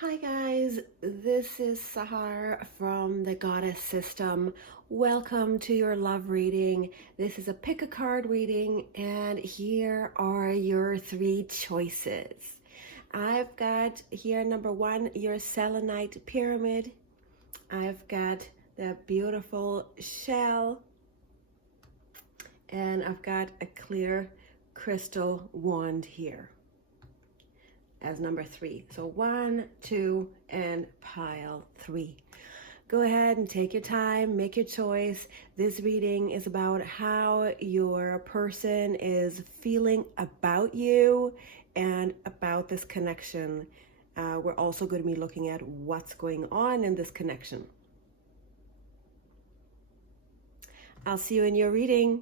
Hi guys, this is Sahar from the Goddess System. Welcome to your love reading. This is a pick a card reading, and here are your three choices. I've got here number one, your selenite pyramid. I've got the beautiful shell, and I've got a clear crystal wand here as number three. So 1, 2, and pile 3. Go ahead and take your time, make your choice. This reading is about how your person is feeling about you and about this connection. We're also going to be looking at what's going on in this connection. I'll see you in your reading.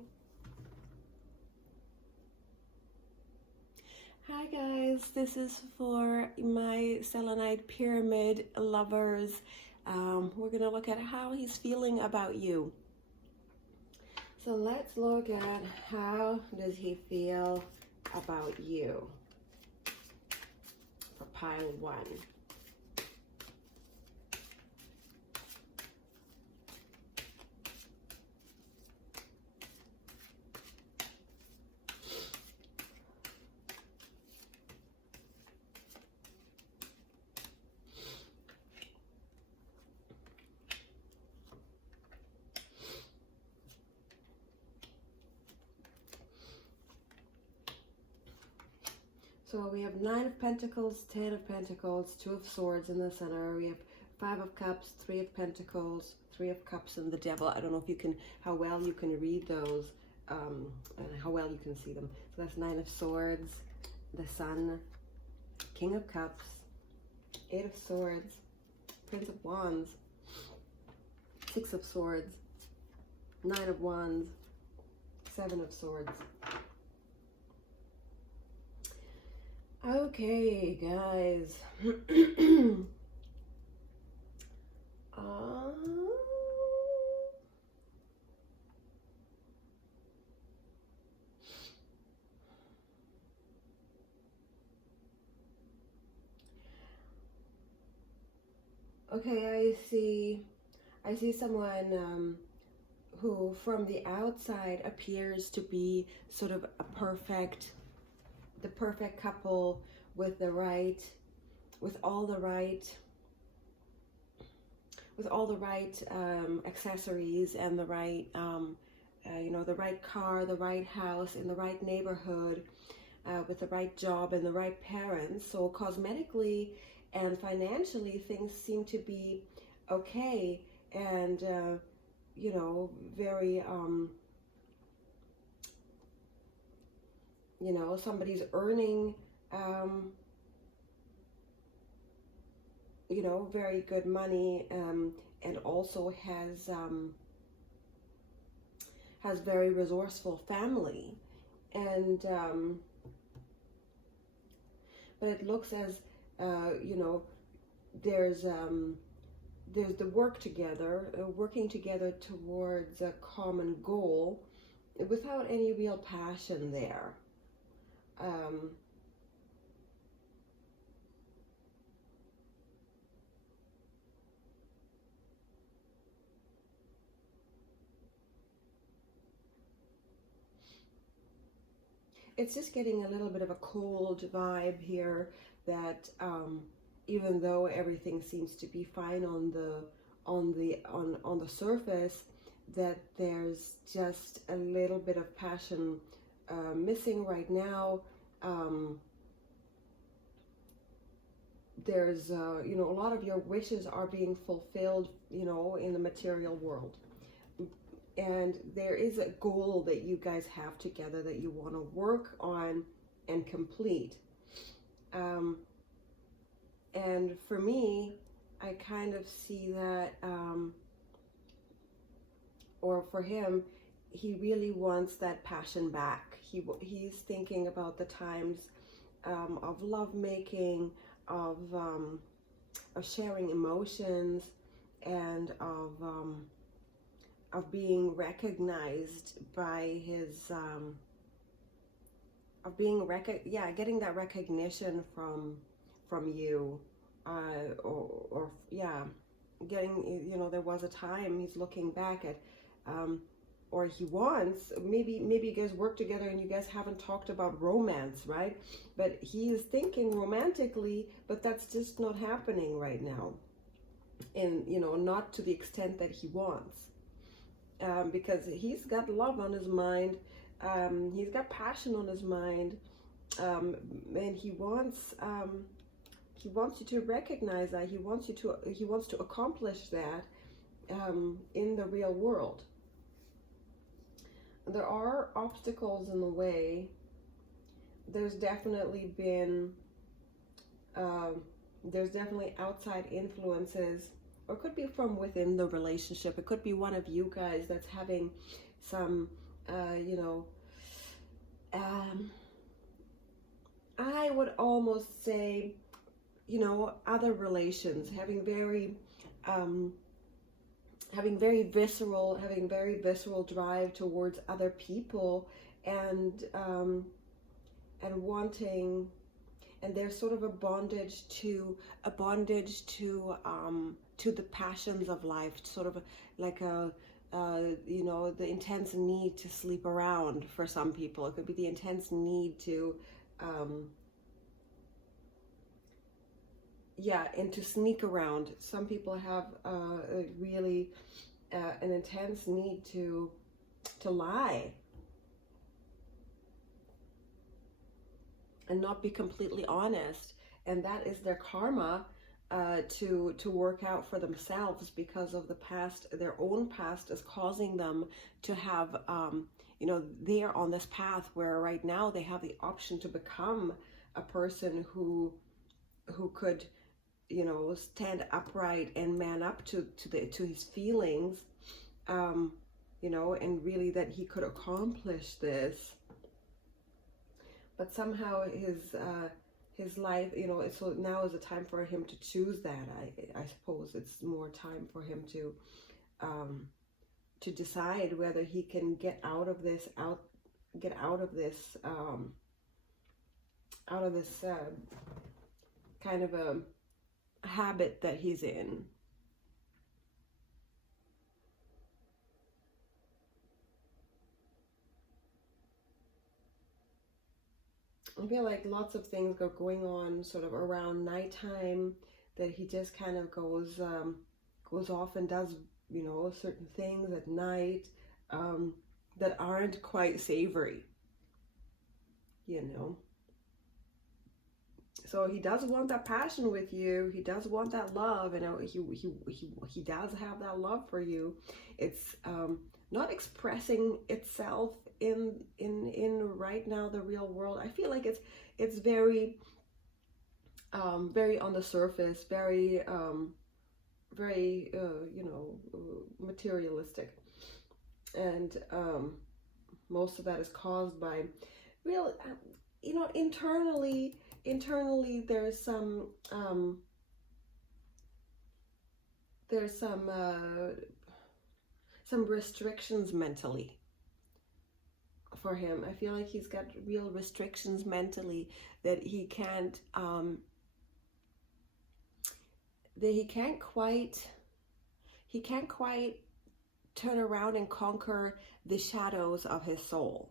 Hi guys, this is for my selenite pyramid lovers. We're going to look at how he's feeling about you. So let's look at how does he feel about you for pile 1. So we have 9 of Pentacles, 10 of Pentacles, 2 of Swords in the center. We have 5 of Cups, 3 of Pentacles, 3 of Cups, and the Devil. I don't know if you can, how well you can read those, and how well you can see them. So that's 9 of Swords, the Sun, King of Cups, 8 of Swords, Prince of Wands, 6 of Swords, 9 of Wands, 7 of Swords. Okay, guys. Okay, I see someone who from the outside appears to be sort of the perfect couple with all the right accessories and the right the right car, the right house, in the right neighborhood, with the right job and the right parents. So cosmetically and financially things seem to be okay, and very somebody's earning very good money, and also has very resourceful family, and but it looks as there's the working together towards a common goal without any real passion there. It's just getting a little bit of a cold vibe here, that even though everything seems to be fine on the surface, that there's just a little bit of passion missing right now. There's a lot of your wishes are being fulfilled in the material world, and there is a goal that you guys have together that you want to work on and complete. And for me, I kind of see that, or for him, he really wants that passion back. He's thinking about the times of love making, of sharing emotions, and of being recognized by his getting that recognition from you, or yeah, getting, you know, there was a time he's looking back at, or he wants, maybe you guys work together and you guys haven't talked about romance, right? But he is thinking romantically, but that's just not happening right now, and, you know, not to the extent that he wants, because he's got love on his mind, he's got passion on his mind, and he wants you to recognize that. He wants to accomplish that in the real world. There are obstacles in the way. There's definitely been there's definitely outside influences, or it could be from within the relationship. It could be one of you guys that's having some you know, I would almost say, you know, other relations, having very visceral drive towards other people, and wanting, and there's sort of a bondage to the passions of life, sort of like a you know, the intense need to sleep around for some people. It could be the intense need to yeah, and to sneak around. Some people have a really an intense need to lie and not be completely honest, and that is their karma to work out for themselves, because of the past. Their own past is causing them to have you know, they're on this path where right now they have the option to become a person who could, you know, stand upright and man up to his feelings, you know, and really that he could accomplish this. But somehow his life, you know, so now is a time for him to choose that. I suppose it's more time for him to decide whether he can get out of this kind of a habit that he's in. I feel like lots of things are going on sort of around nighttime, that he just kind of goes off and does, you know, certain things at night that aren't quite savory, you know. So he does want that passion with you. He does want that love, and he does have that love for you. It's not expressing itself in right now the real world. I feel like it's very very on the surface, very you know, materialistic, and most of that is caused by real, you know, internally there's some restrictions mentally for him. I feel like he's got real restrictions mentally, that he can't quite turn around and conquer the shadows of his soul.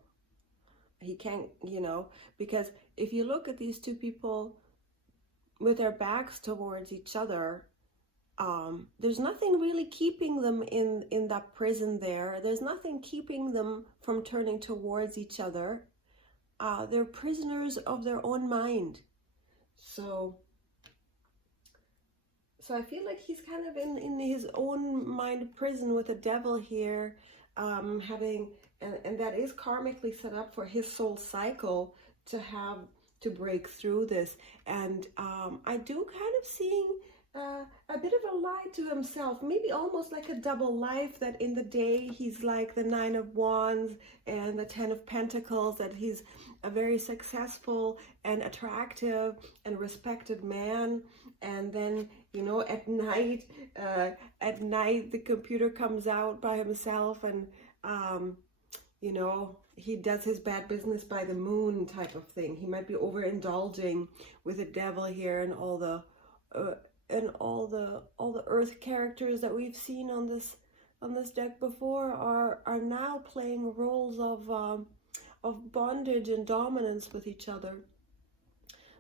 He can't, you know, because if you look at these two people with their backs towards each other, there's nothing really keeping them in that prison there. There's nothing keeping them from turning towards each other. They're prisoners of their own mind. So I feel like he's kind of in his own mind prison with the devil here, having, and that is karmically set up for his soul cycle to break through this. And I do kind of seeing a bit of a lie to himself, maybe almost like a double life, that in the day he's like the 9 of Wands and the 10 of Pentacles, that he's a very successful and attractive and respected man, and then, you know, at night the computer comes out by himself, and you know, he does his bad business by the moon type of thing. He might be overindulging with the devil here and all the and all the earth characters that we've seen on this deck before are now playing roles of bondage and dominance with each other.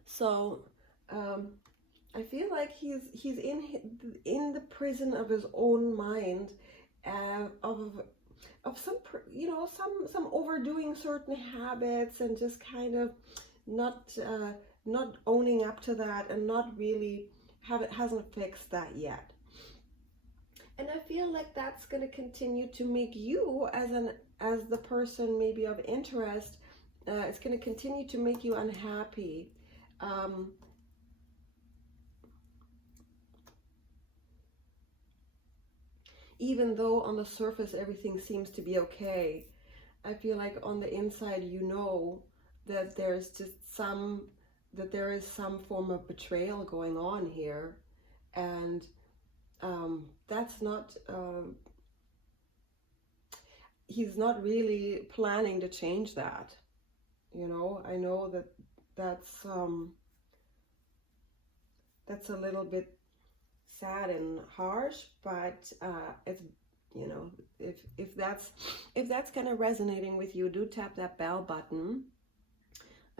So I feel like he's in the prison of his own mind, of some, you know, some overdoing certain habits, and just kind of not owning up to that, and not really hasn't fixed that yet. And I feel like that's going to continue to make you as the person maybe of interest. It's going to continue to make you unhappy. Even though on the surface everything seems to be okay, I feel like on the inside, you know, that there's just there is some form of betrayal going on here, and that's not, he's not really planning to change that. You know, I know that that's a little bit sad and harsh, but it's, you know, if that's kind of resonating with you, do tap that bell button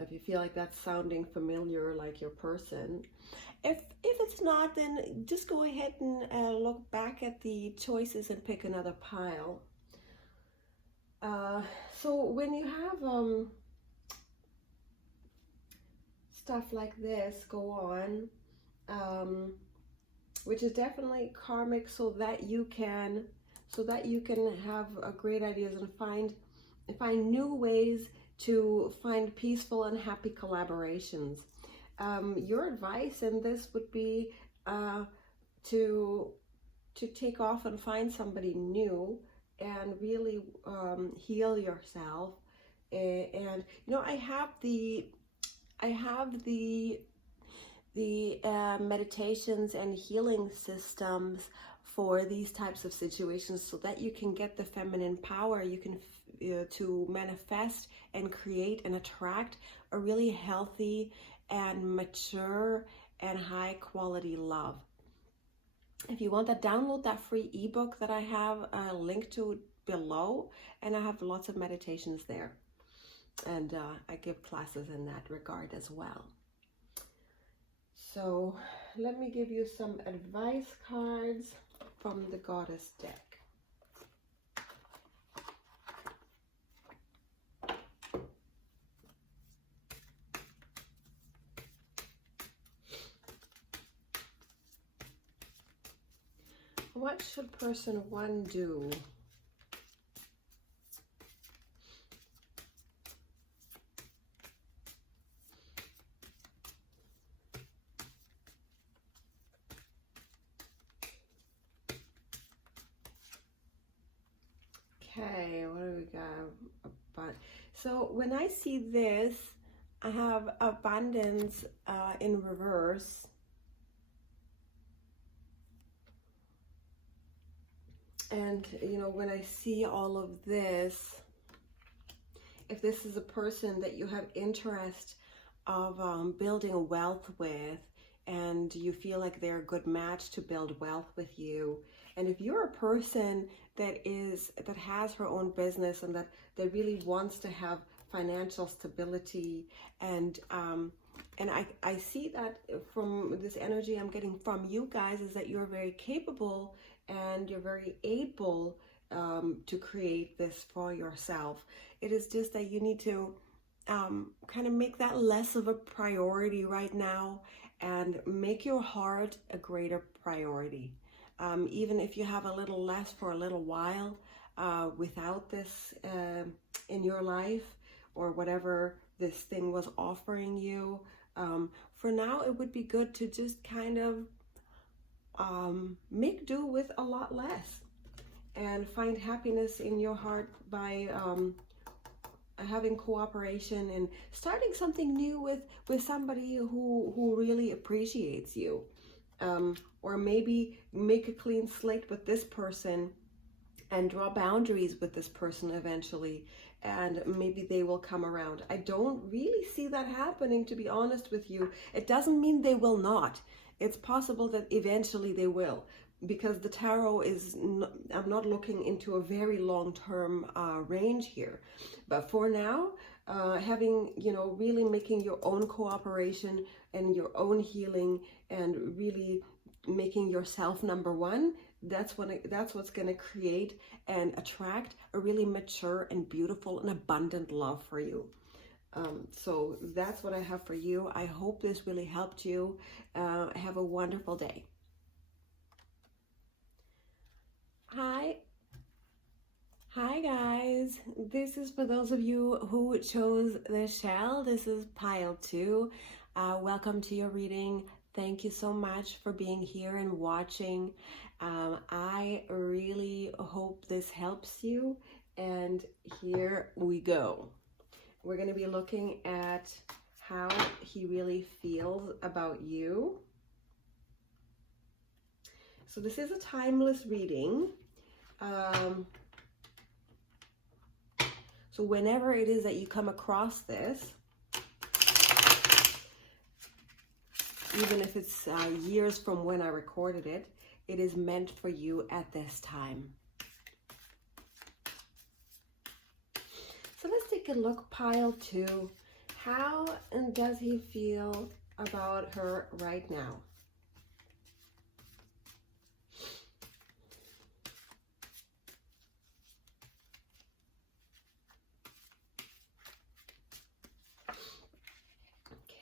if you feel like that's sounding familiar, like your person. If it's not, then just go ahead and look back at the choices and pick another pile. So when you have stuff like this go on, which is definitely karmic, so that you can have great ideas and find new ways to find peaceful and happy collaborations. Your advice in this would be to take off and find somebody new and really heal yourself. And you know, I have the meditations and healing systems for these types of situations, so that you can get the feminine power. You can to manifest and create and attract a really healthy and mature and high quality love. If you want that, download that free ebook that I have a link to below, and I have lots of meditations there, and I give classes in that regard as well. So let me give you some advice cards from the Goddess deck. What should person one do? Okay, what do we got? So when I see this, I have abundance in reverse. And, you know, when I see all of this, if this is a person that you have interest of building wealth with, and you feel like they're a good match to build wealth with you, and if you're a person that has her own business and that really wants to have financial stability, and I see that from this energy I'm getting from you guys, is that you're very capable and you're very able to create this for yourself. It is just that you need to kind of make that less of a priority right now, and make your heart a greater priority. Even if you have a little less for a little while without this in your life, or whatever this thing was offering you, for now it would be good to just kind of make do with a lot less, and find happiness in your heart by having cooperation and starting something new with somebody who really appreciates you, or maybe make a clean slate with this person and draw boundaries with this person eventually, and maybe they will come around. I don't really see that happening, to be honest with you. It doesn't mean they will not. It's possible that eventually they will, because the tarot is, I'm not looking into a very long-term range here. But for now, having, really making your own cooperation and your own healing and really making yourself number one, that's what's going to create and attract a really mature and beautiful and abundant love for you. So that's what I have for you. I hope this really helped you. Have a wonderful day. Hi guys. This is for those of you who chose the shell. This is pile 2. Welcome to your reading. Thank you so much for being here and watching. I really hope this helps you. And here we go. We're going to be looking at how he really feels about you. So this is a timeless reading. So whenever it is that you come across this, even if it's years from when I recorded it, it is meant for you at this time. So let's take a look, pile 2. How does he feel about her right now?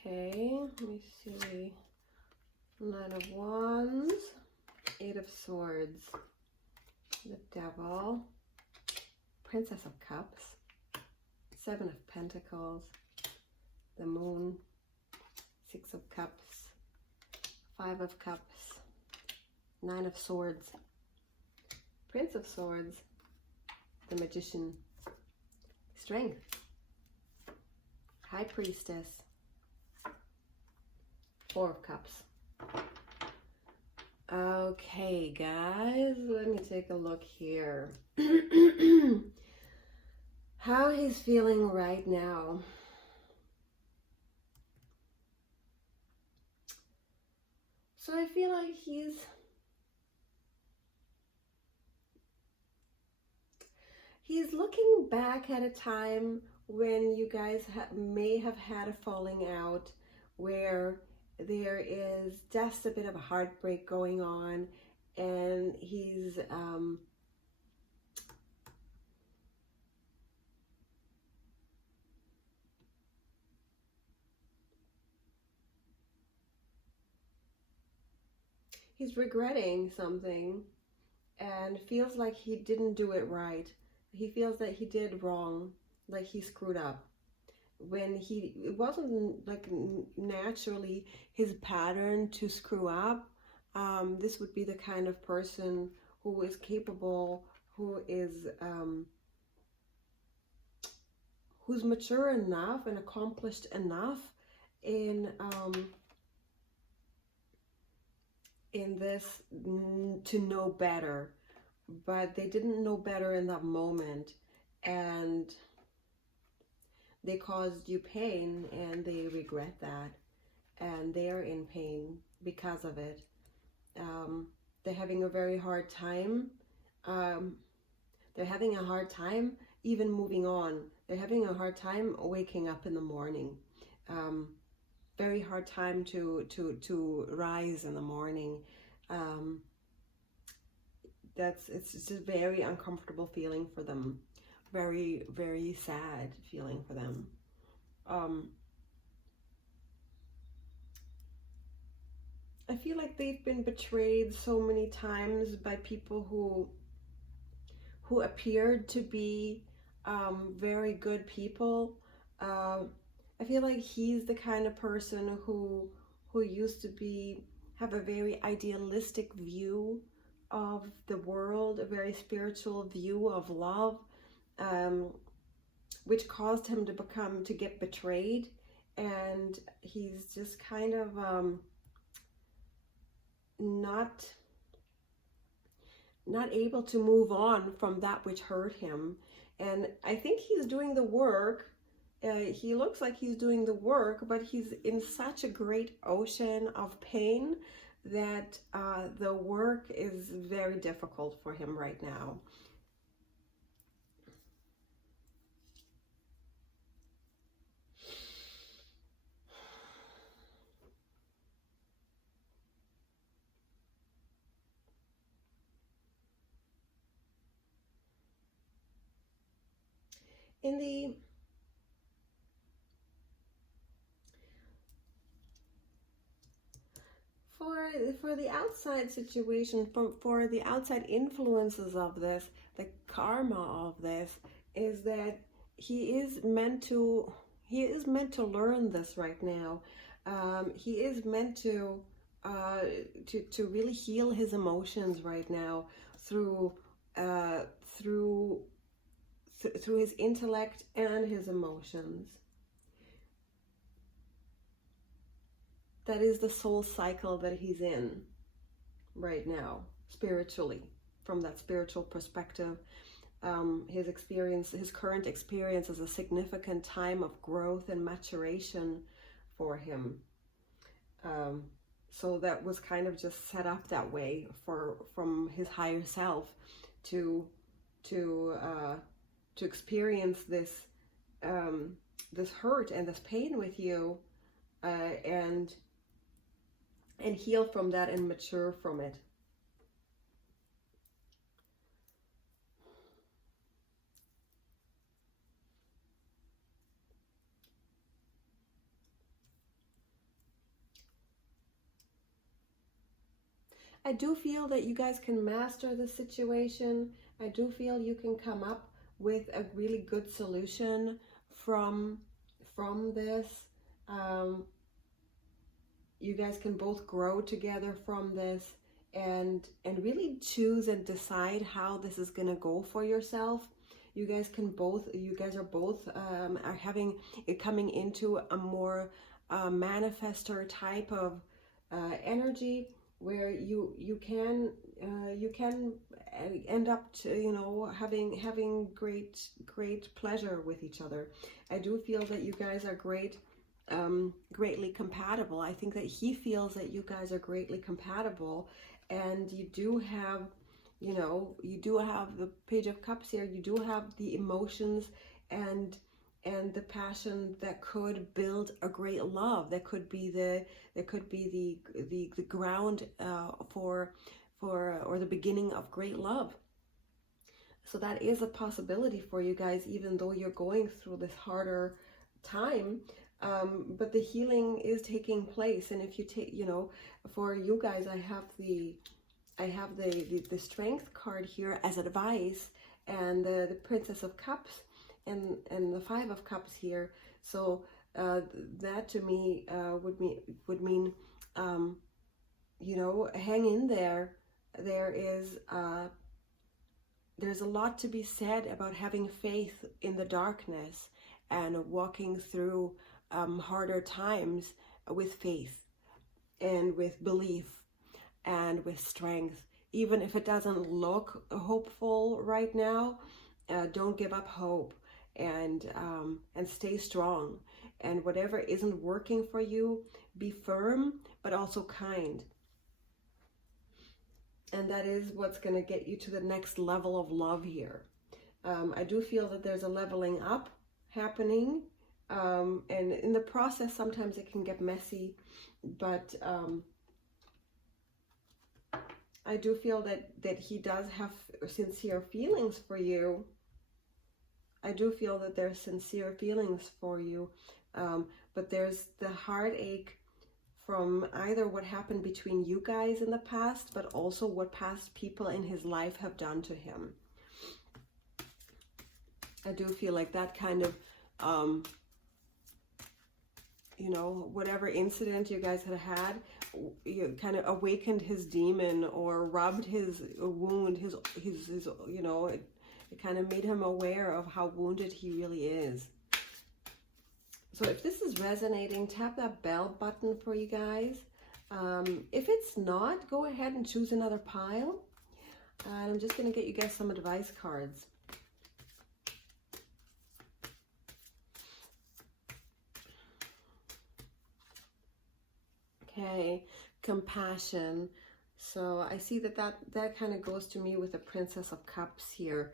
Okay, let me see. 9 of Wands, 8 of Swords, the Devil, Princess of Cups, 7 of Pentacles, the Moon, 6 of Cups, 5 of Cups, 9 of Swords, Prince of Swords, the Magician, Strength, High Priestess, 4 of Cups. Okay, guys, let me take a look here. How he's feeling right now. So I feel like he's looking back at a time when you guys may have had a falling out, where there is just a bit of a heartbreak going on, and he's regretting something and feels like he didn't do it right. He feels that he did wrong, like he screwed up. When it wasn't like naturally his pattern to screw up. This would be the kind of person who is capable, who's mature enough and accomplished enough in this to know better, but they didn't know better in that moment, and they caused you pain, and they regret that, and they're in pain because of it. They're having a very hard time. They're having a hard time even moving on. They're having a hard time waking up in the morning. Very hard time to rise in the morning. It's just a very uncomfortable feeling for them. Very, very sad feeling for them. I feel like they've been betrayed so many times by people who appeared to be very good people. I feel like he's the kind of person who used to have a very idealistic view of the world, a very spiritual view of love, which caused him to get betrayed, and he's just kind of not able to move on from that which hurt him. And I think he's doing the work. He looks like he's doing the work, but he's in such a great ocean of pain that the work is very difficult for him right now. In the for the outside situation, for the outside influences of this, the karma of this is that he is meant to learn this right now. He is meant to really heal his emotions right now through through his intellect and his emotions. That is the soul cycle that he's in right now, spiritually, from that spiritual perspective. His experience, his current experience, is a significant time of growth and maturation for him. So that was kind of just set up that way from his higher self to experience this this hurt and this pain with you, and heal from that and mature from it. I do feel that you guys can master the situation. I do feel you can come up with a really good solution from this. You guys can both grow together from this and really choose and decide how this is going to go for yourself. You guys are both coming into a more manifestor type of energy, where you can end up to, having great pleasure with each other. I do feel that you guys are greatly compatible. I think that he feels that you guys are greatly compatible, and you do have the Page of Cups here. You do have the emotions and the passion that could build a great love. That could be the ground for the beginning of great love. So that is a possibility for you guys, even though you're going through this harder time. But the healing is taking place, and if you take, for you guys, I have the Strength card here as advice, and the Princess of Cups, and the Five of Cups here. So that to me would mean hang in there. There's a lot to be said about having faith in the darkness and walking through harder times with faith and with belief and with strength. Even if it doesn't look hopeful right now, don't give up hope, and stay strong. And whatever isn't working for you, be firm but also kind. And that is what's going to get you to the next level of love here. I do feel that there's a leveling up happening, and in the process sometimes it can get messy, but I do feel that he does have sincere feelings for you. I do feel that there's sincere feelings for you, but there's the heartache from either what happened between you guys in the past, but also what past people in his life have done to him. I do feel like that kind of, whatever incident you guys had, you kind of awakened his demon or rubbed his wound, his it kind of made him aware of how wounded he really is. So if this is resonating, tap that bell button for you guys. If it's not, go ahead and choose another pile. And I'm just going to get you guys some advice cards. Okay, compassion. So I see that kind of goes to me with the Princess of Cups here.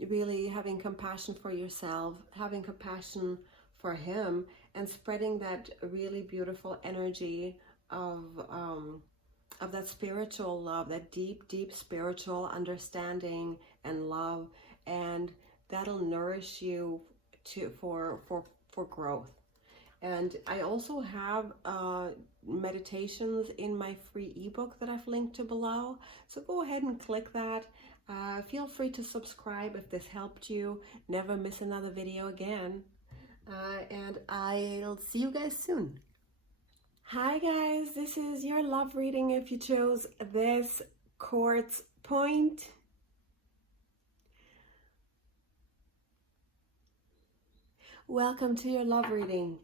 Really having compassion for yourself, having compassion for him, and spreading that really beautiful energy of that spiritual love, that deep, deep spiritual understanding and love, and that'll nourish you for growth. And I also have meditations in my free ebook that I've linked to below. So go ahead and click that. Feel free to subscribe if this helped you. Never miss another video again. And I'll see you guys soon. Hi guys, this is your love reading if you chose this Quartz Point. Welcome to your love reading.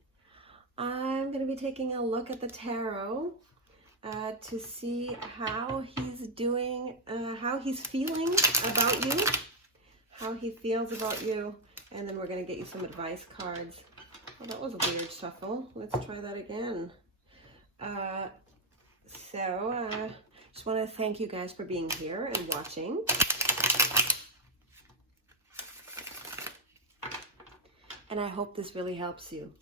I'm going to be taking a look at the tarot to see how he's doing, how he's feeling about you, how he feels about you, and then we're going to get you some advice cards. Oh, that was a weird shuffle. Let's try that again. Just want to thank you guys for being here and watching. And I hope this really helps you.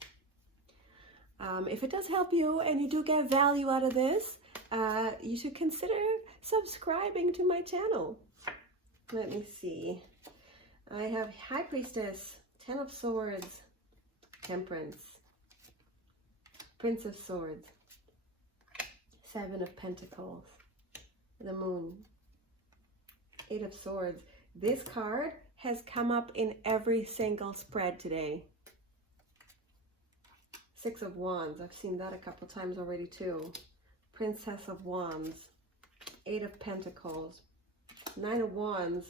If it does help you and you do get value out of this, you should consider subscribing to my channel. Let me see. I have High Priestess, Ten of Swords, Temperance, Prince of Swords, Seven of Pentacles, the Moon, Eight of Swords. This card has come up in every single spread today. Six of Wands. I've seen that a couple times already too. Princess of Wands. Eight of Pentacles. Nine of Wands.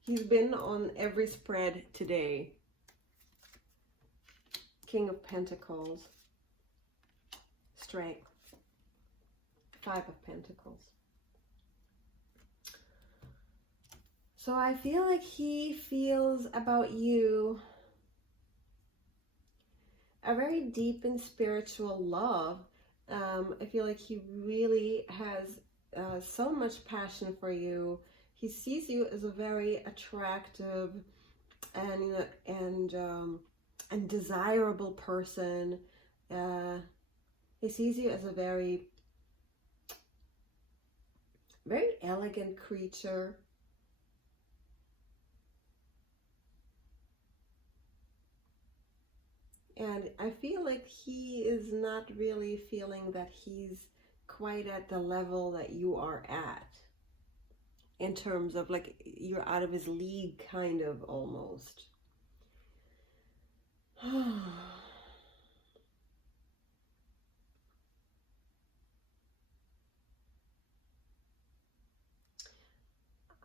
He's been on every spread today. King of Pentacles. Strength. Five of Pentacles. So I feel like he feels about you a very deep and spiritual love. I feel like he really has so much passion for you. He sees you as a very attractive and desirable person. He sees you as a very, very elegant creature. And I feel like he is not really feeling that he's quite at the level that you are at. In terms of like, you're out of his league, kind of, almost.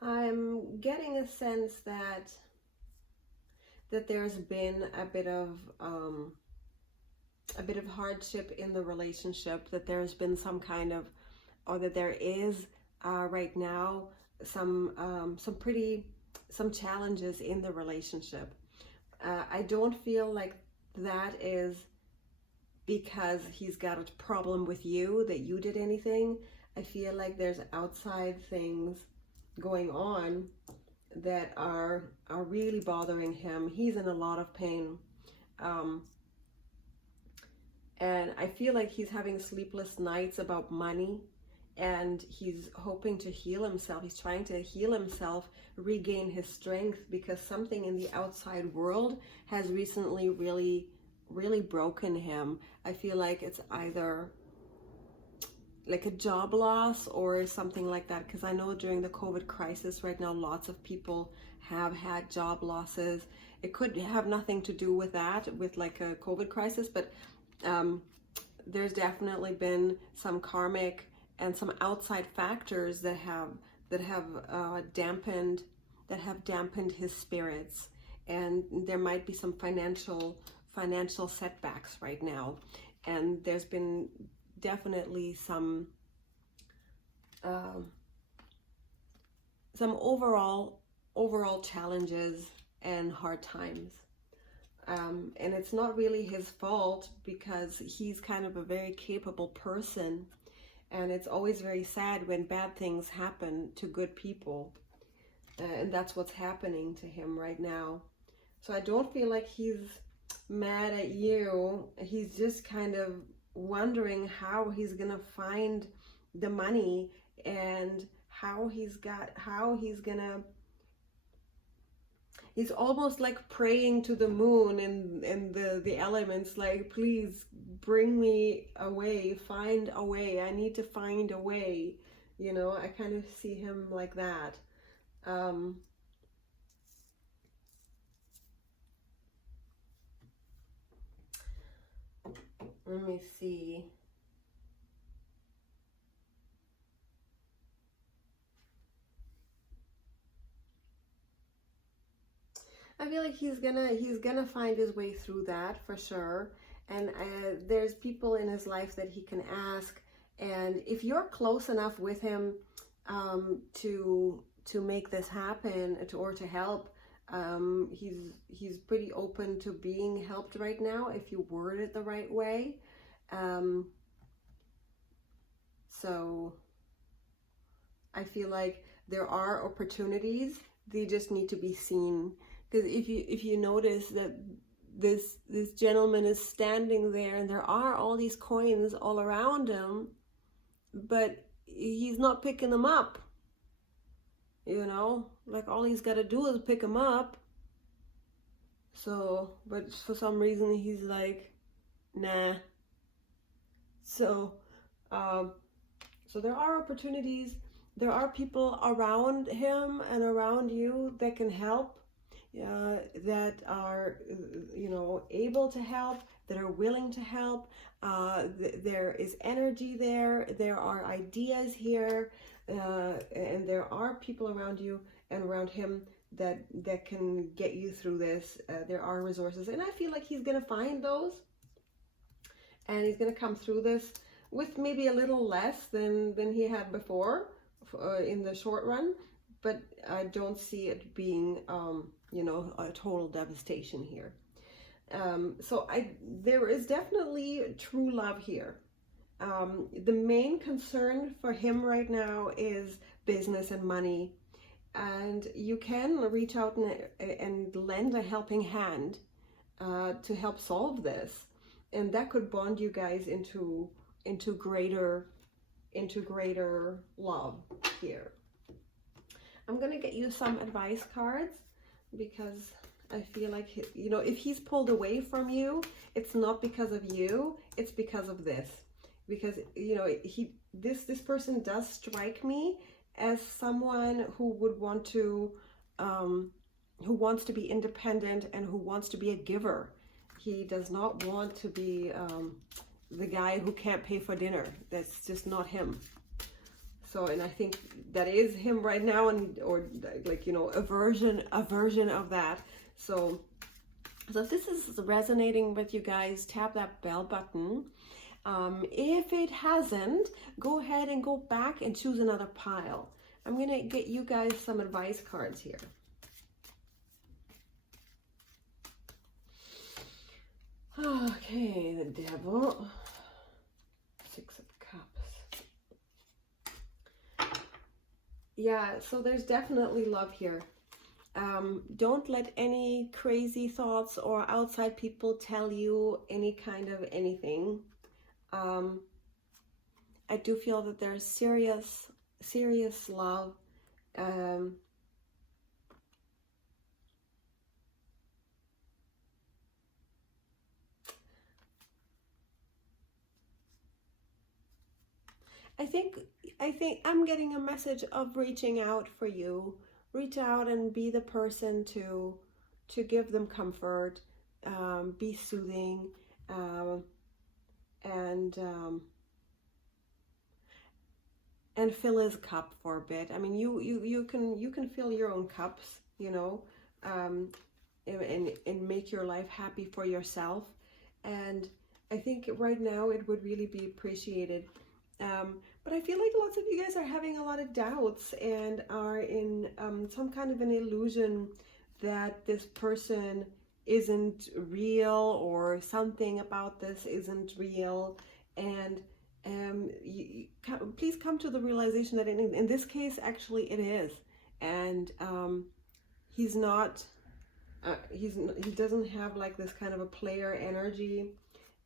I'm getting a sense that there's been a bit of hardship in the relationship, that there's been some kind of, or that there is right now some challenges in the relationship. I don't feel like that is because he's got a problem with you, that you did anything. I feel like there's outside things going on that are really bothering him. He's in a lot of pain. And I feel like he's having sleepless nights about money, and he's hoping to heal himself. He's trying to heal himself, regain his strength, because something in the outside world has recently really, really broken him. I feel like it's either like a job loss or something like that, because I know during the COVID crisis right now, lots of people have had job losses. It could have nothing to do with that, with like a COVID crisis, but there's definitely been some karmic and some outside factors that have dampened his spirits, and there might be some financial setbacks right now, and there's been definitely some overall challenges and hard times. And it's not really his fault, because he's kind of a very capable person, and it's always very sad when bad things happen to good people, and that's what's happening to him right now. So I don't feel like he's mad at you. He's just kind of wondering how he's gonna find the money, and he's almost like praying to the moon and the elements, like, please bring me away, find a way, I need to find a way, you know. I kind of see him like that. Let me see. I feel like he's gonna find his way through that for sure. And there's people in his life that he can ask. And if you're close enough with him to make this happen, or to help, he's pretty open to being helped right now if you word it the right way. So I feel like there are opportunities. They just need to be seen. Because if you notice that this gentleman is standing there, and there are all these coins all around him, but he's not picking them up. You know, like, all he's got to do is pick them up. So, but for some reason he's like, nah. So, so there are opportunities. There are people around him and around you that can help. That are, you know, able to help, that are willing to help. There is energy there. There are ideas here, and there are people around you and around him that can get you through this. There are resources, and I feel like he's gonna find those, and he's gonna come through this with maybe a little less than he had before in the short run. But I don't see it being you know, a total devastation here. So there is definitely true love here. The main concern for him right now is business and money, and you can reach out and lend a helping hand to help solve this, and that could bond you guys into greater love here. I'm gonna get you some advice cards, because I feel like, you know, if he's pulled away from you, it's not because of you, it's because of this. Because, you know, this person does strike me as someone who would want to, who wants to be independent and who wants to be a giver. He does not want to be the guy who can't pay for dinner. That's just not him. So, and I think that is him right now, or like, you know, a version of that. So if this is resonating with you guys, tap that bell button. If it hasn't, go ahead and go back and choose another pile. I'm gonna get you guys some advice cards here. Okay, the Devil. Six of Cups. Yeah, so there's definitely love here. Don't let any crazy thoughts or outside people tell you any kind of anything. I do feel that there's serious love. I think I'm getting a message of reaching out for you. Reach out and be the person to give them comfort, be soothing, and fill his cup for a bit. I mean, you can fill your own cups, you know, and make your life happy for yourself. And I think right now it would really be appreciated. But I feel like lots of you guys are having a lot of doubts and are in some kind of an illusion that this person isn't real, or something about this isn't real. And please come to the realization that in this case, actually it is. And he's not, he doesn't have like this kind of a player energy.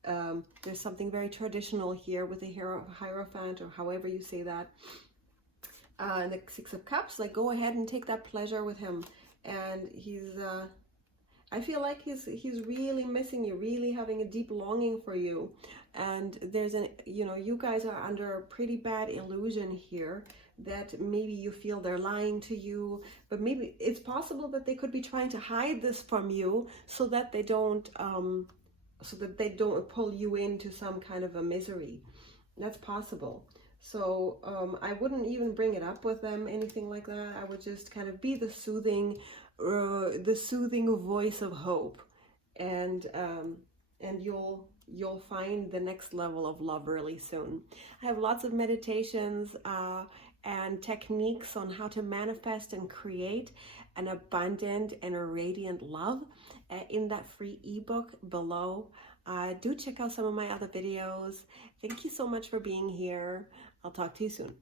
There's something very traditional here with the Hierophant, or however you say that. And the Six of Cups, like, go ahead and take that pleasure with him. And he's, I feel like he's really missing you, really having a deep longing for you. And there's you guys are under a pretty bad illusion here that maybe you feel they're lying to you, but maybe it's possible that they could be trying to hide this from you so that they don't pull you into some kind of a misery. That's possible. So I wouldn't even bring it up with them, anything like that. I would just kind of be the soothing voice of hope, and you'll find the next level of love really soon. I have lots of meditations and techniques on how to manifest and create an abundant and a radiant love in that free ebook below. Do check out some of my other videos. Thank you so much for being here. I'll talk to you soon.